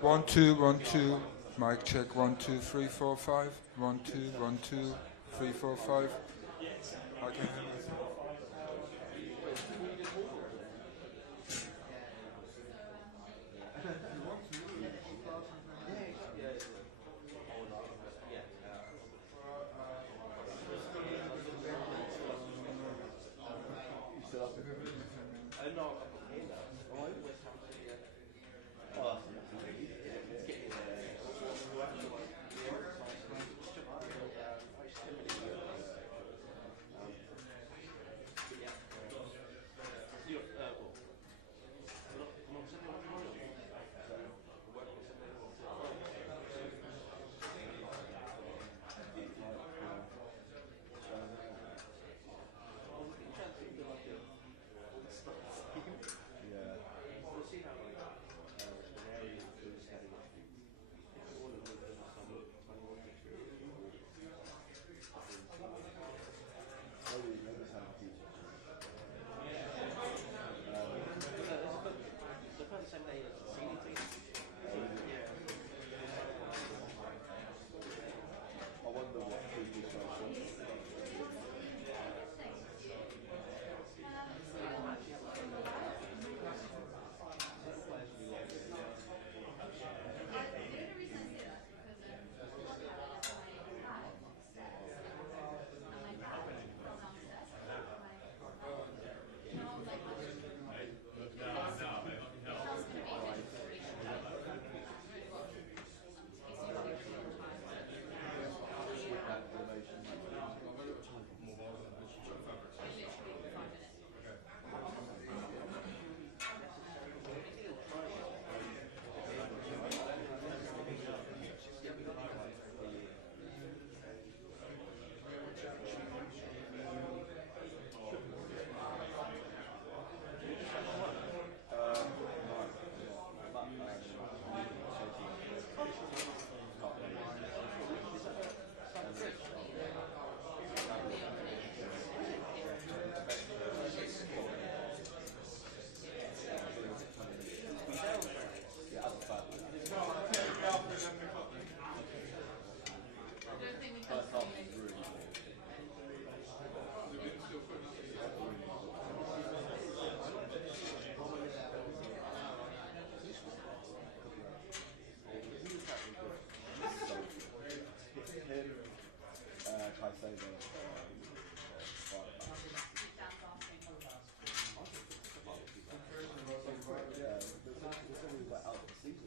1 2 1 2. Mic check 1 2 3 4 5. 1 2 1 2 3 4 5. I can hear myself.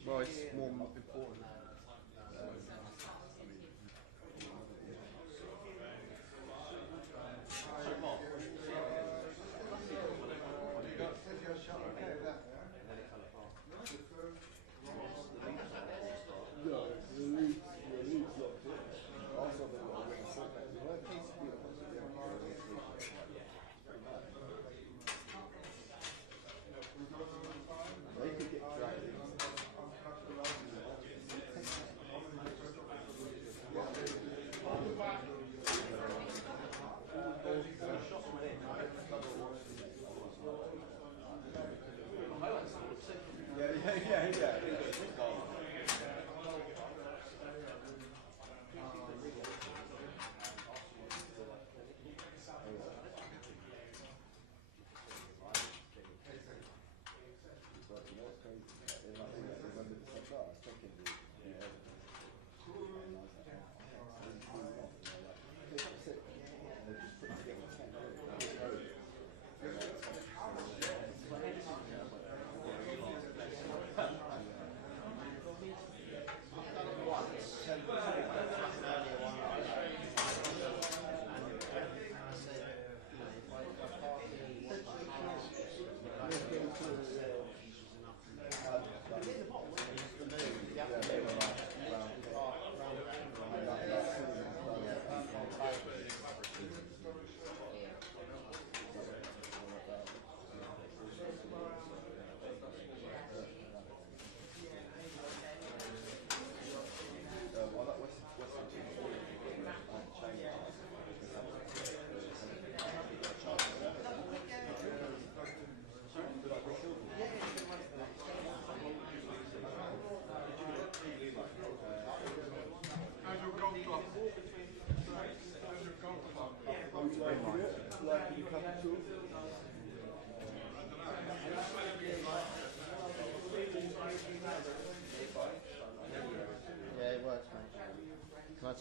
Well, it's more important.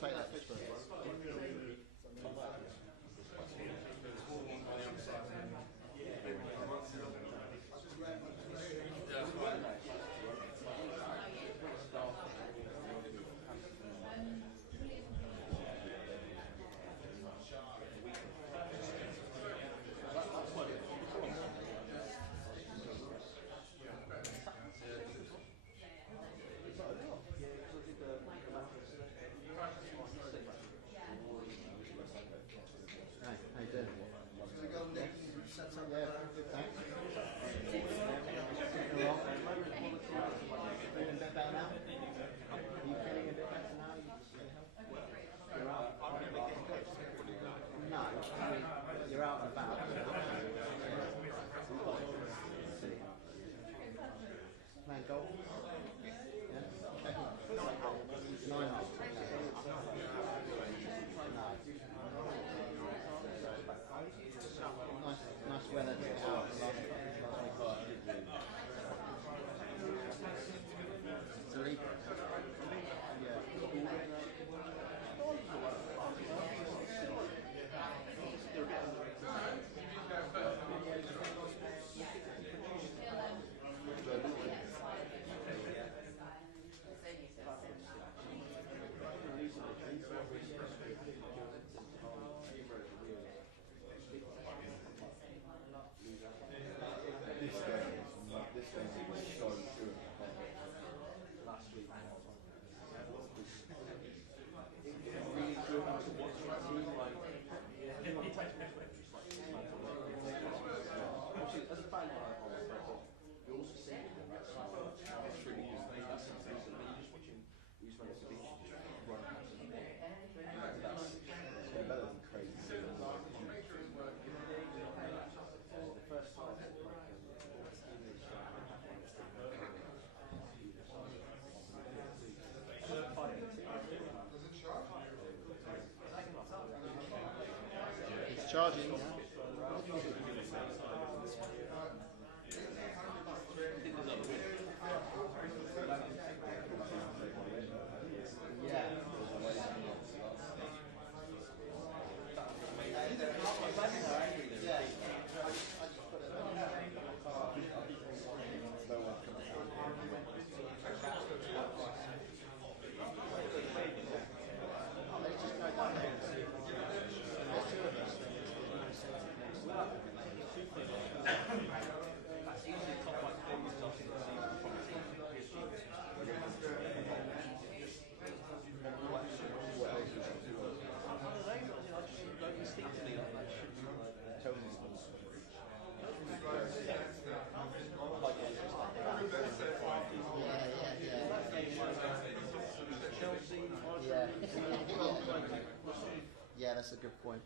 take that to Spurs. You're out and about. Playing golf? Yeah? Okay. 9 holes. Nice weather to get out last week. Sleep. Yeah. This game was so good. Last week, really good to watch the team. Like, obviously, as a fan, you also see it. It's really good. That's something that when you're just watching these fans just run past them. That's better than crazy. The first time. It's charging. Yeah. Yeah, that's a good point.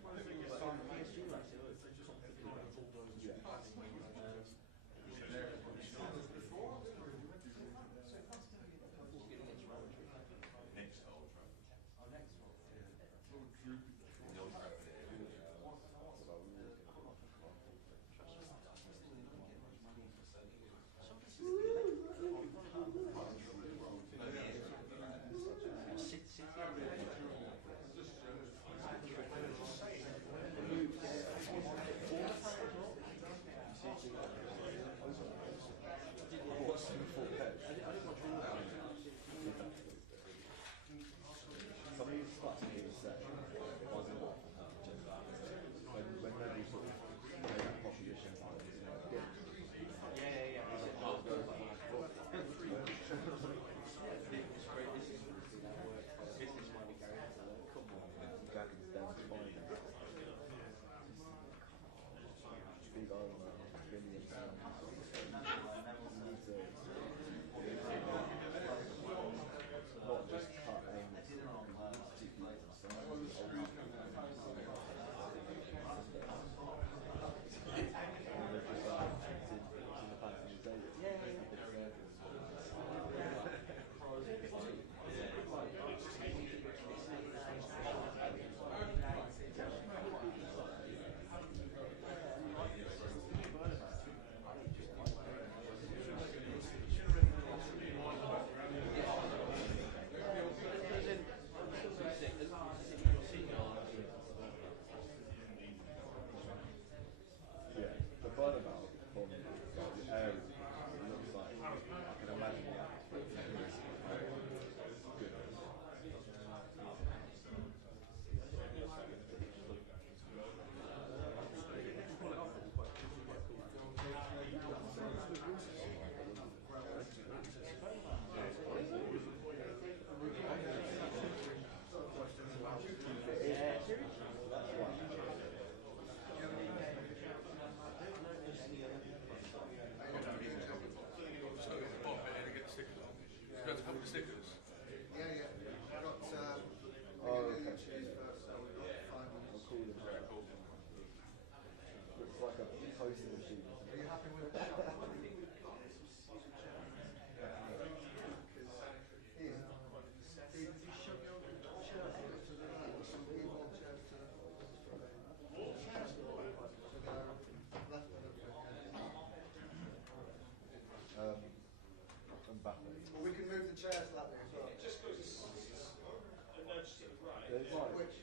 Mbappe. Well, we can move the chairs slightly as well. Just goes a nudge to the right. There's like, Which?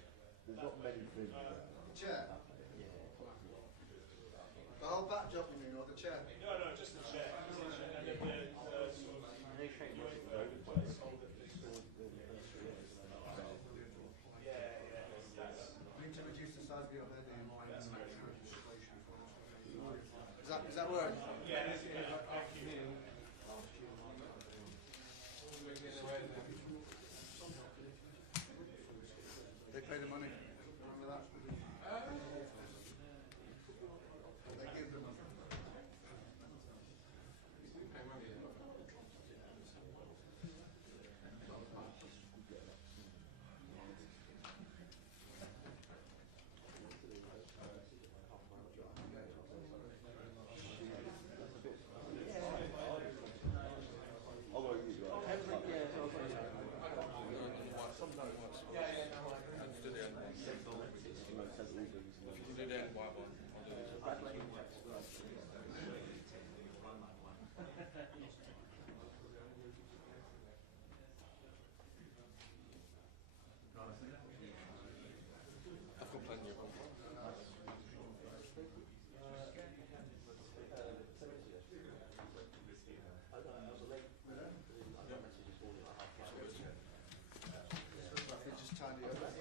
there's not many things there. The chair? Yeah. The whole backdrop, you mean, or the chair? No, just the chair. Just the chair. And then the sort of We need to reduce the size of your head and mine. Does that work? yeah, They pay the money. Remember that? They give the money. Just tidy up.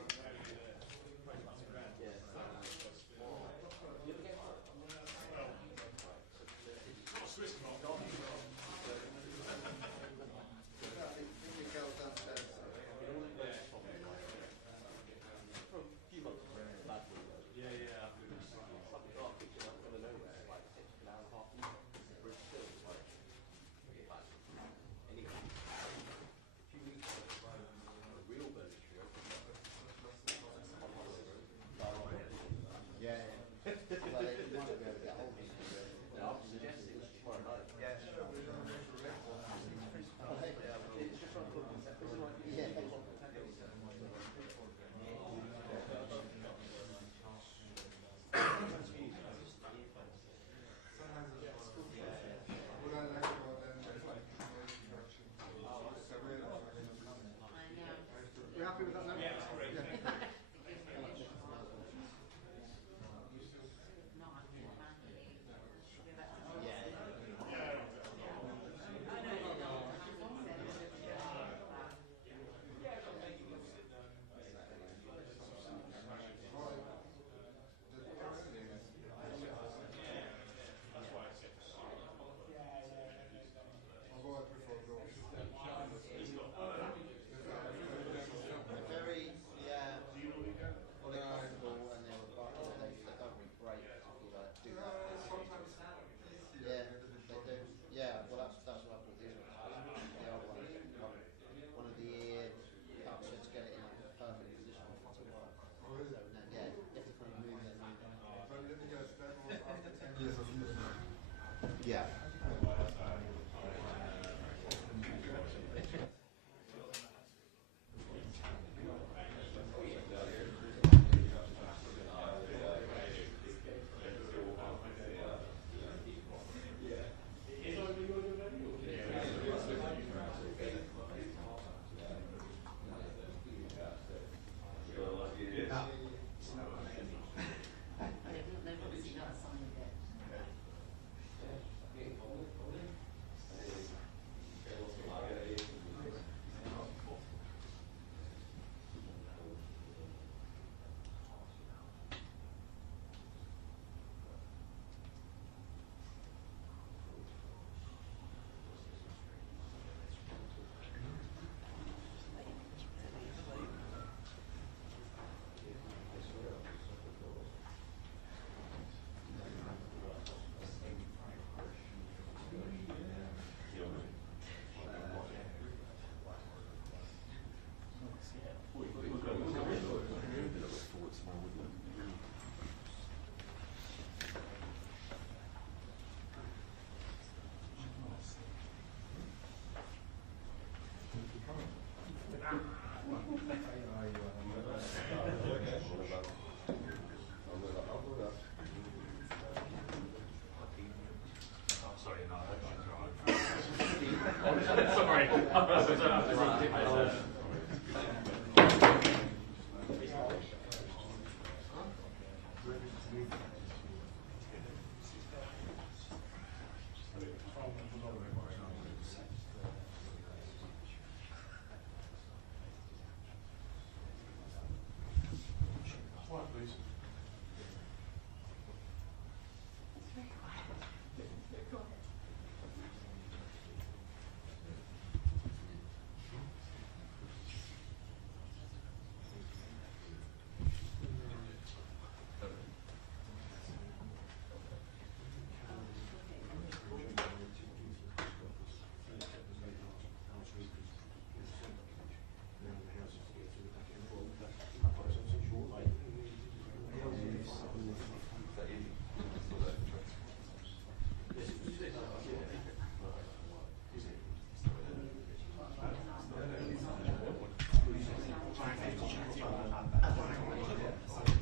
Mikel's downstairs. You happy with that now? Yeah. Very, yeah, well, they're comfortable and they were they don't really break if you like do that. Yeah, they do. Yeah, well that's what happened with these ones. The old one, one of the ear cups, you had to get it in a perfect position for it to work. So, yeah, you have to kind of move it. Yeah. Sorry.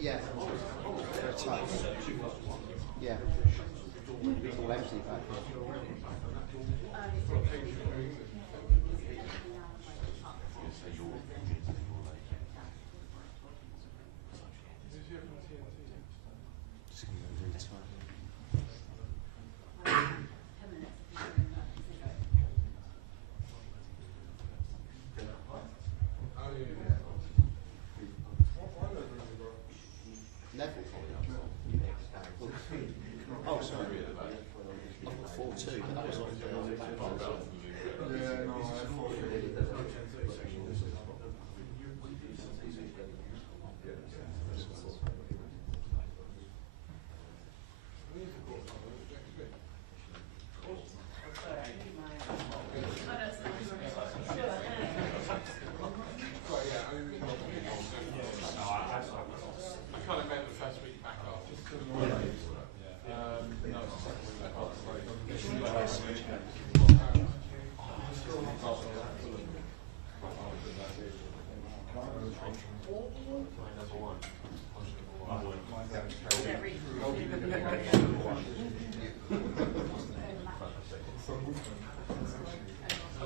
Yeah. Very tight. Yeah. It's all empty back here. Level. Oh, sorry. I've got 4-2, but that was off the Yeah, no, I have 4.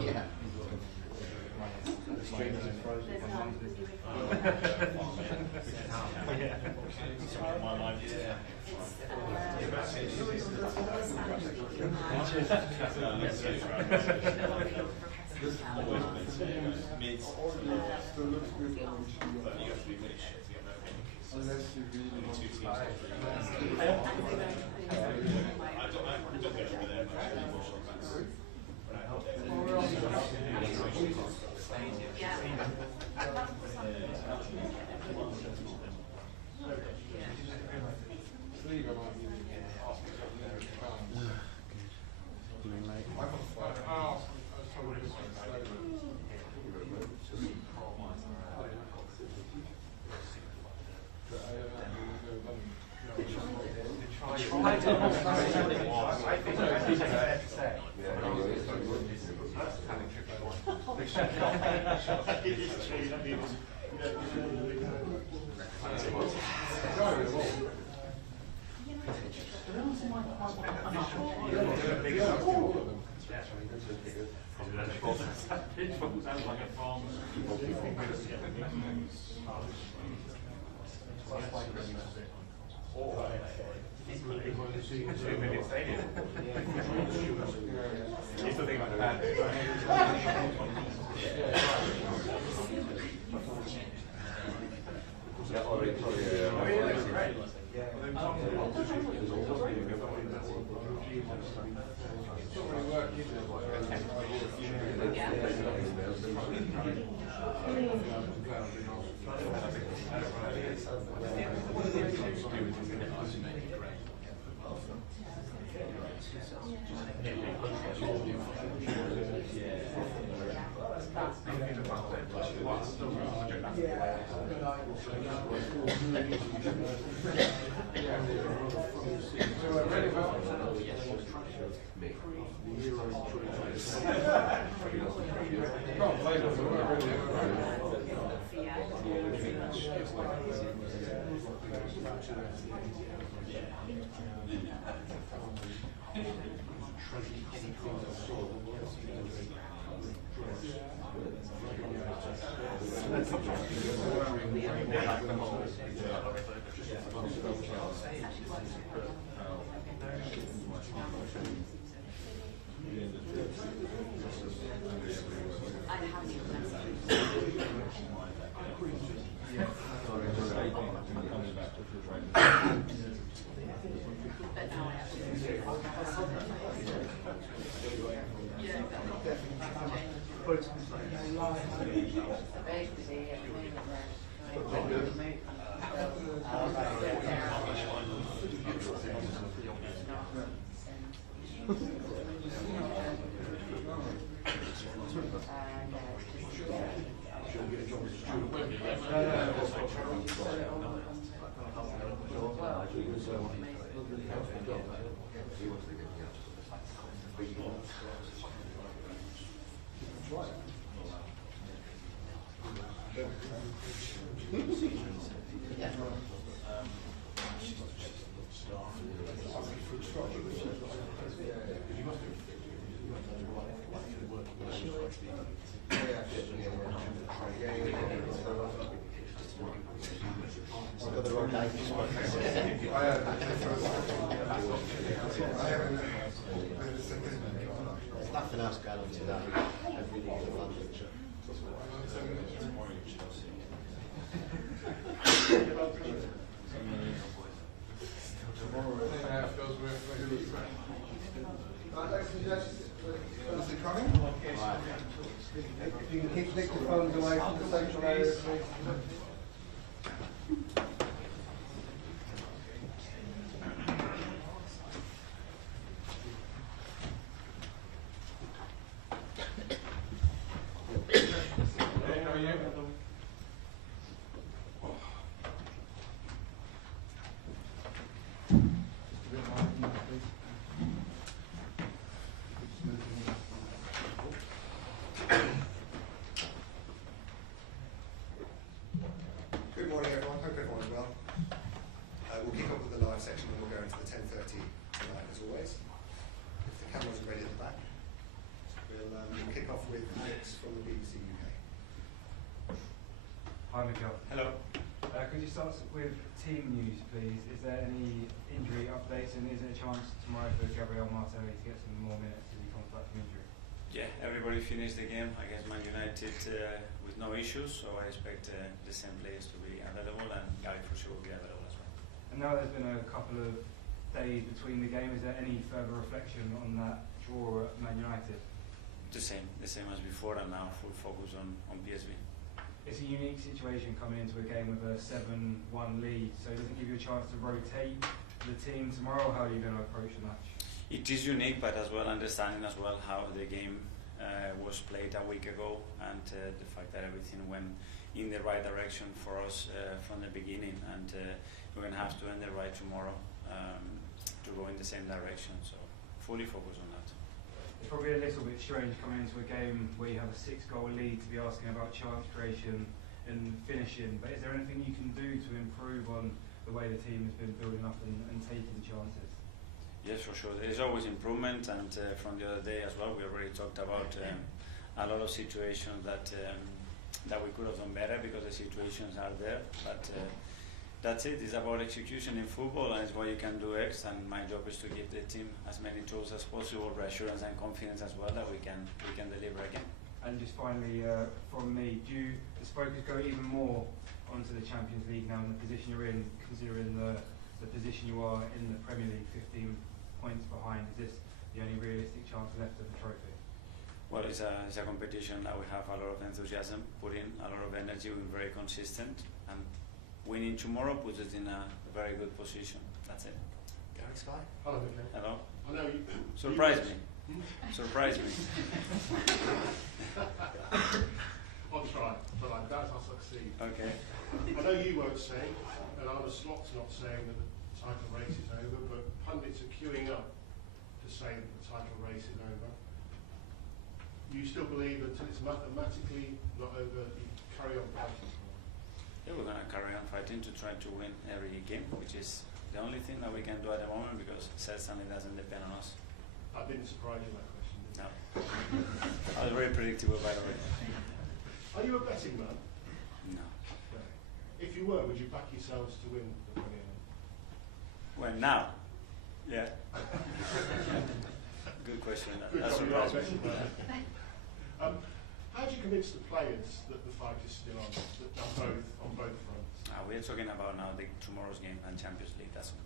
Yeah. Still looks good on the unless you really want to fly. There's nothing else going on today. Everything's in London. Is it coming? If you can keep dictaphones away from the social area, please. Good morning, everyone. Hope everyone's well. We'll kick off with the live section and we'll go into the 10:30 tonight, as always. If the cameras are ready at the back, we'll kick off with Alex from the BBC UK. Hi, Mikel. Hello. Could you start with team news, please? Is there any injury updates, and is there a chance tomorrow for Gabriel Martinelli to get some more minutes as he comes back from injury? Yeah, everybody finished the game against Man United with no issues, so I expect the same players to be available, and Gary for sure will be available as well. And now there's been a couple of days between the game, is there any further reflection on that draw at Man United? The same as before, and now full focus on PSV. It's a unique situation coming into a game with a 7-1 lead, so does it give you a chance to rotate the team tomorrow? How are you going to approach the match? It is unique, but as well understanding as well how the game was played a week ago, and the fact that everything went in the right direction for us from the beginning, and we're going to have to end it right tomorrow to go in the same direction, so fully focused on that. It's probably a little bit strange coming into a game where you have a 6-goal lead to be asking about chance creation and finishing, but is there anything you can do to improve on the way the team has been building up and taking chances? Yes, for sure. There is always improvement, and from the other day as well, we already talked about a lot of situations that we could have done better because the situations are there, but that's it. It's about execution in football, and it's what you can do X, and my job is to give the team as many tools as possible, reassurance and confidence as well, that we can deliver again. And just finally, from me, does focus go even more onto the Champions League now in the position you're in, considering the position you are in the Premier League, 15 points behind? Is this the only realistic chance left of the trophy? Well, it's a competition that we have a lot of enthusiasm, put in a lot of energy, we're very consistent, and winning tomorrow puts us in a very good position. That's it. Gary Sky. Hello, Mikel. Hello? I know you. Surprise me. Surprise me. I'll try, but I doubt I'll succeed. Okay. I know you won't say, and Arne Slot's not saying that the title race is over, but pundits are queuing up to say that the title race is over. You still believe that it's mathematically not over, you carry on fighting? Yeah, we're going to carry on fighting to try to win every game, which is the only thing that we can do at the moment, because certainly doesn't depend on us. I didn't surprise you with that question, did I? No. I was very predictable, by the way. Are you a betting man? If you were, would you back yourselves to win the Premier League? Well, now, yeah. Good question. Good That's job, surprising. How do you convince the players that the fight is still on, on both fronts? We're talking about now tomorrow's game and Champions League. That's all.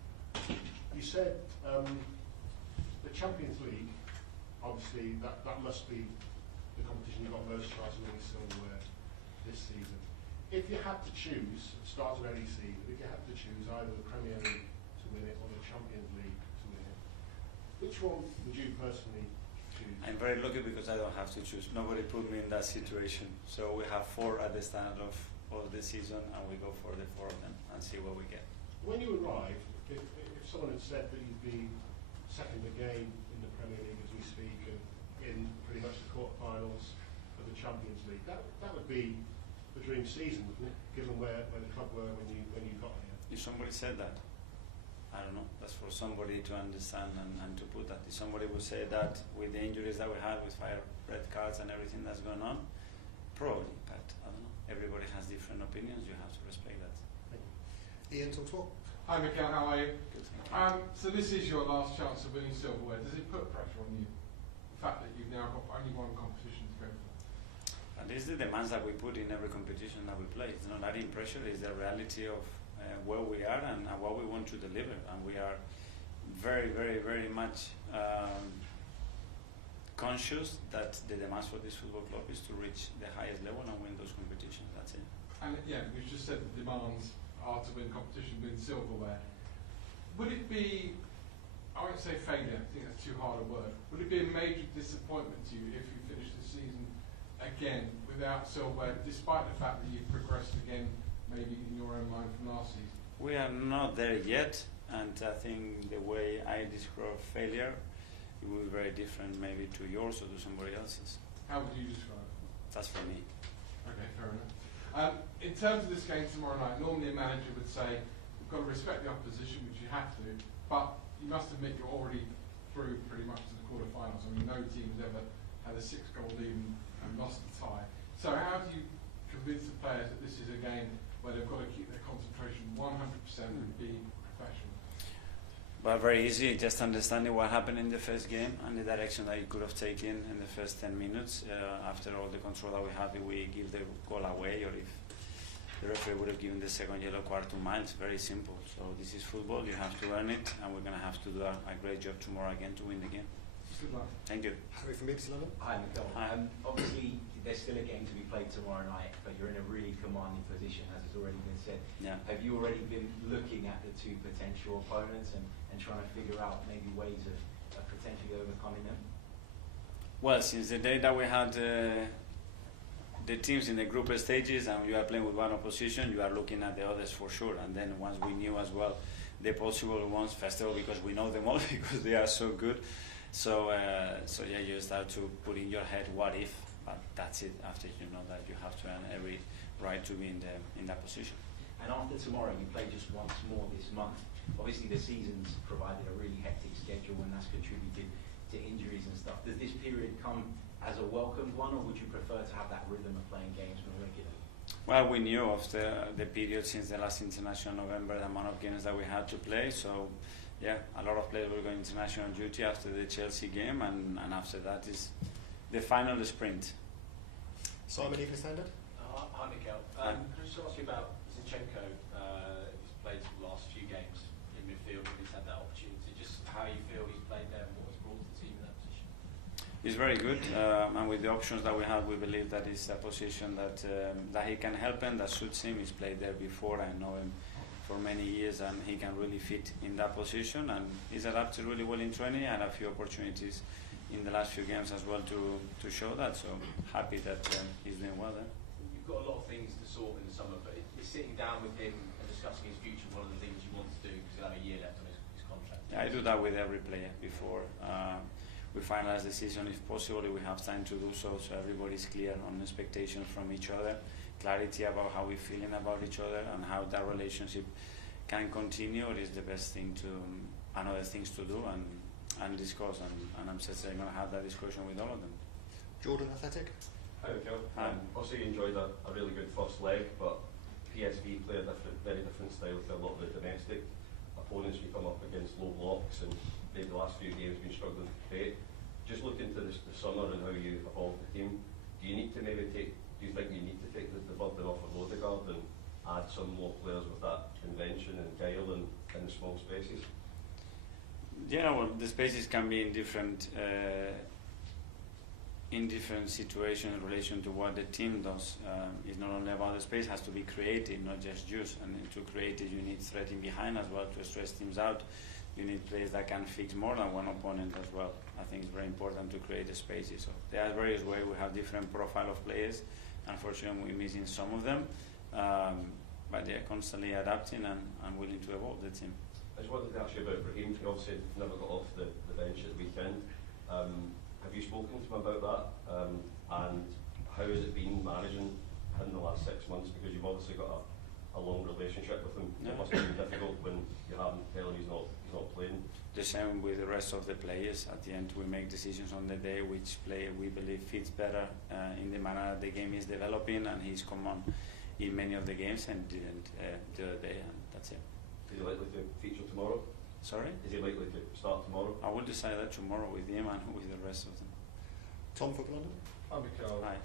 You said the Champions League, obviously that must be the competition you've got most chance of winning silverware this season. If you had to choose, at the start of any season, if you had to choose either the Premier League to win it or the Champions League to win it, which one would you personally choose? I'm very lucky because I don't have to choose. Nobody put me in that situation. So we have 4 at the start of the season, and we go for the 4 of them and see what we get. When you arrived, if someone had said that you'd be second again in the Premier League as we speak and in pretty much the quarterfinals of the Champions League, that would be the dream season, wouldn't it? Given where the club were when you got here. If somebody said that, I don't know. That's for somebody to understand and to put that. If somebody would say that with the injuries that we had, with 5 red cards and everything that's going on, probably. But I don't know. Everybody has different opinions. You have to respect that. Ian, talk. Hi Mikel, how are you? Good. So this is your last chance of winning silverware. Does it put pressure on you? The fact that you've now got only one competition to go for? And this is the demands that we put in every competition that we play. It's not adding pressure, it's the reality of where we are and what we want to deliver. And we are very, very, very much conscious that the demands for this football club is to reach the highest level and win those competitions. That's it. And yeah, you just said the demands are to win competition, win silverware. Would it be, I won't say failure, I think that's too hard a word, would it be a major disappointment to you if you finish the season again without silverware, despite the fact that you've progressed again, maybe in your own mind from last season? We are not there yet, and I think the way I describe failure, it will be very different maybe to yours or to somebody else's. How would you describe it? That's for me. Okay, fair enough. In terms of this game tomorrow night, normally a manager would say, you've got to respect the opposition, which you have to, but you must admit you're already through pretty much to the quarterfinals. I mean, no team has ever had a 6-goal lead and lost a tie. So how do you convince the players that this is a game where they've got to keep their concentration 100% and be professional? But very easy, just understanding what happened in the first game and the direction that you could have taken in the first 10 minutes. After all the control that we have, if we give the goal away or if the referee would have given the second yellow card to Miles, very simple. So this is football, you have to earn it, and we're going to have to do a great job tomorrow again to win the game. Good luck. Thank you. Harry from BBC London. Hi, Mikel. Hi. Obviously, there's still a game to be played tomorrow night, but you're in a really commanding position, as has already been said. Yeah. Have you already been looking at the 2 potential opponents and trying to figure out maybe ways of potentially overcoming them? Well, since the day that we had the teams in the group stages and you are playing with one opposition, you are looking at the others for sure. And then once we knew as well the possible ones, first of all because we know them all because they are so good. So yeah, you start to put in your head what if, but that's it. After you know that you have to earn every right to be in that position. And after tomorrow, you play just once more this month. Obviously, the season's provided a really hectic schedule, and that's contributed to injuries and stuff. Does this period come as a welcomed one, or would you prefer to have that rhythm of playing games more regularly? Well, we knew of the period since the last international November, the amount of games that we had to play. So, yeah, a lot of players were going international duty after the Chelsea game, and after that is the final sprint. Simon, Evening Standard. Hi, Mikel. Can I just ask you about Zinchenko? He's played the last few games in midfield, and he's had that opportunity. Just how you feel he's played there and what he's brought to the team in that position? He's very good, and with the options that we have, we believe that it's a position that he can help and that suits him. He's played there before. I know him for many years, and he can really fit in that position. And he's adapted really well in training. Had a few opportunities in the last few games as well to show that. So happy that he's doing well there. You've got a lot of things to sort in the summer, but is sitting down with him and discussing his future one of the things you want to do because he'll have a year left on his contract? Yeah, I do that with every player before we finalize the season. If possible, we have time to do so everybody's clear on expectations from each other, clarity about how we're feeling about each other and how that relationship can continue. It is the best thing to, and other things to do and discuss, and I'm certainly going to have that discussion with all of them. Jordan, Athletic. Hi, Mikel. Hi. Obviously you enjoyed a really good first leg, but PSV play a very different style to a lot of the domestic opponents we come up against, low blocks, and maybe the last few games been struggling to create. Just looking to the summer and how you evolve the team, do you think you need to take the burden off of Odegaard and add some more players with that invention and guile in the small spaces? Yeah, well, the spaces can be in different situations in relation to what the team does. It's not only about the space; it has to be creative, not just use. And to create it, you need threat in behind as well to stress teams out. You need players that can fix more than one opponent as well. I think it's very important to create the spaces. So there are various ways. We have different profile of players. Unfortunately, we're missing some of them, but they're constantly adapting and willing to evolve the team. I just wanted to ask you about Raheem. He obviously never got off the bench at the weekend. Have you spoken to him about that? And how has it been managing him in the last 6 months? Because you've obviously got a long relationship with him. Yeah. It must have been difficult when you haven't tell him he's not playing. The same with the rest of the players. At the end, we make decisions on the day which player we believe fits better in the manner the game is developing, and he's come on in many of the games and didn't the other day, and that's it. Is he likely to feature tomorrow? Sorry? Is he likely to start tomorrow? I will decide that tomorrow with him and with the rest of them. Tom for London. Hi, Mikel. Hi.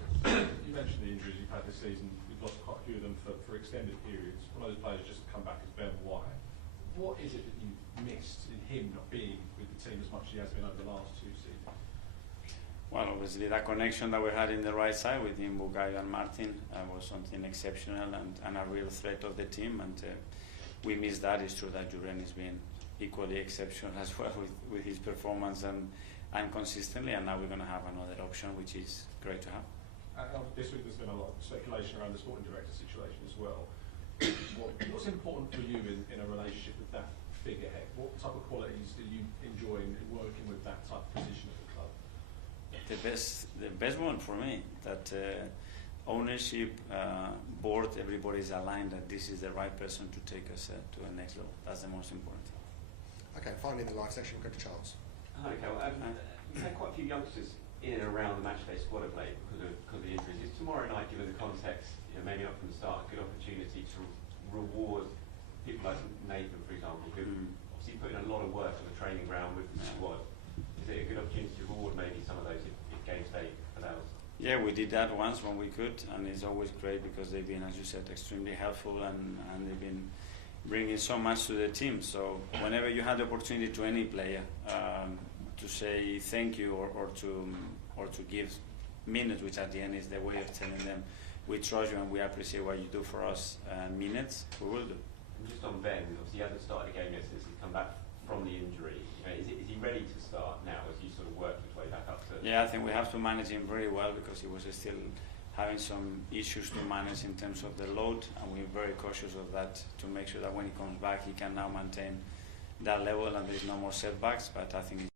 You mentioned the injuries you've had this season. You've lost quite a few of them for extended periods. One of those players just come back as Ben White. What is it that you've missed in him not being with the team as much as he has been over the last 2 seasons? Well, obviously that connection that we had in the right side with him, Bukayo and Martin, was something exceptional and a real threat of the team. And we missed that. It's true that Juren has been equally exceptional as well with his performance and consistently, and now we're going to have another option, which is great to have. This week there's been a lot of speculation around the sporting director situation as well. What's important for you in a relationship with that figurehead? What type of qualities do you enjoy in working with that type of position at the club? The best one for me, that ownership, board, everybody's aligned that this is the right person to take us to the next level. That's the most important thing. Okay, finally in the live section, we'll go to Charles. Hi, Mikel. You've had quite a few youngsters in and around the matchday squad of late because of the injuries. Is tomorrow night, given the context, maybe not from the start, a good opportunity to reward people like Nathan, for example, who obviously put in a lot of work on the training ground with the squad? Is it a good opportunity to reward maybe some of those if games day allows? Yeah, we did that once when we could, and it's always great because they've been, as you said, extremely helpful and they've been bringing so much to the team. So whenever you have the opportunity to any player to say thank you or to give minutes, which at the end is the way of telling them we trust you and we appreciate what you do for us, minutes, we will do. And just on Ben, obviously he hasn't started a game yet since he's come back from the injury. Is he ready to start now as you sort of work his way back up to? Yeah, I think we have to manage him very well because he was still having some issues to manage in terms of the load, and we're very cautious of that to make sure that when he comes back he can now maintain that level and there's no more setbacks. But I think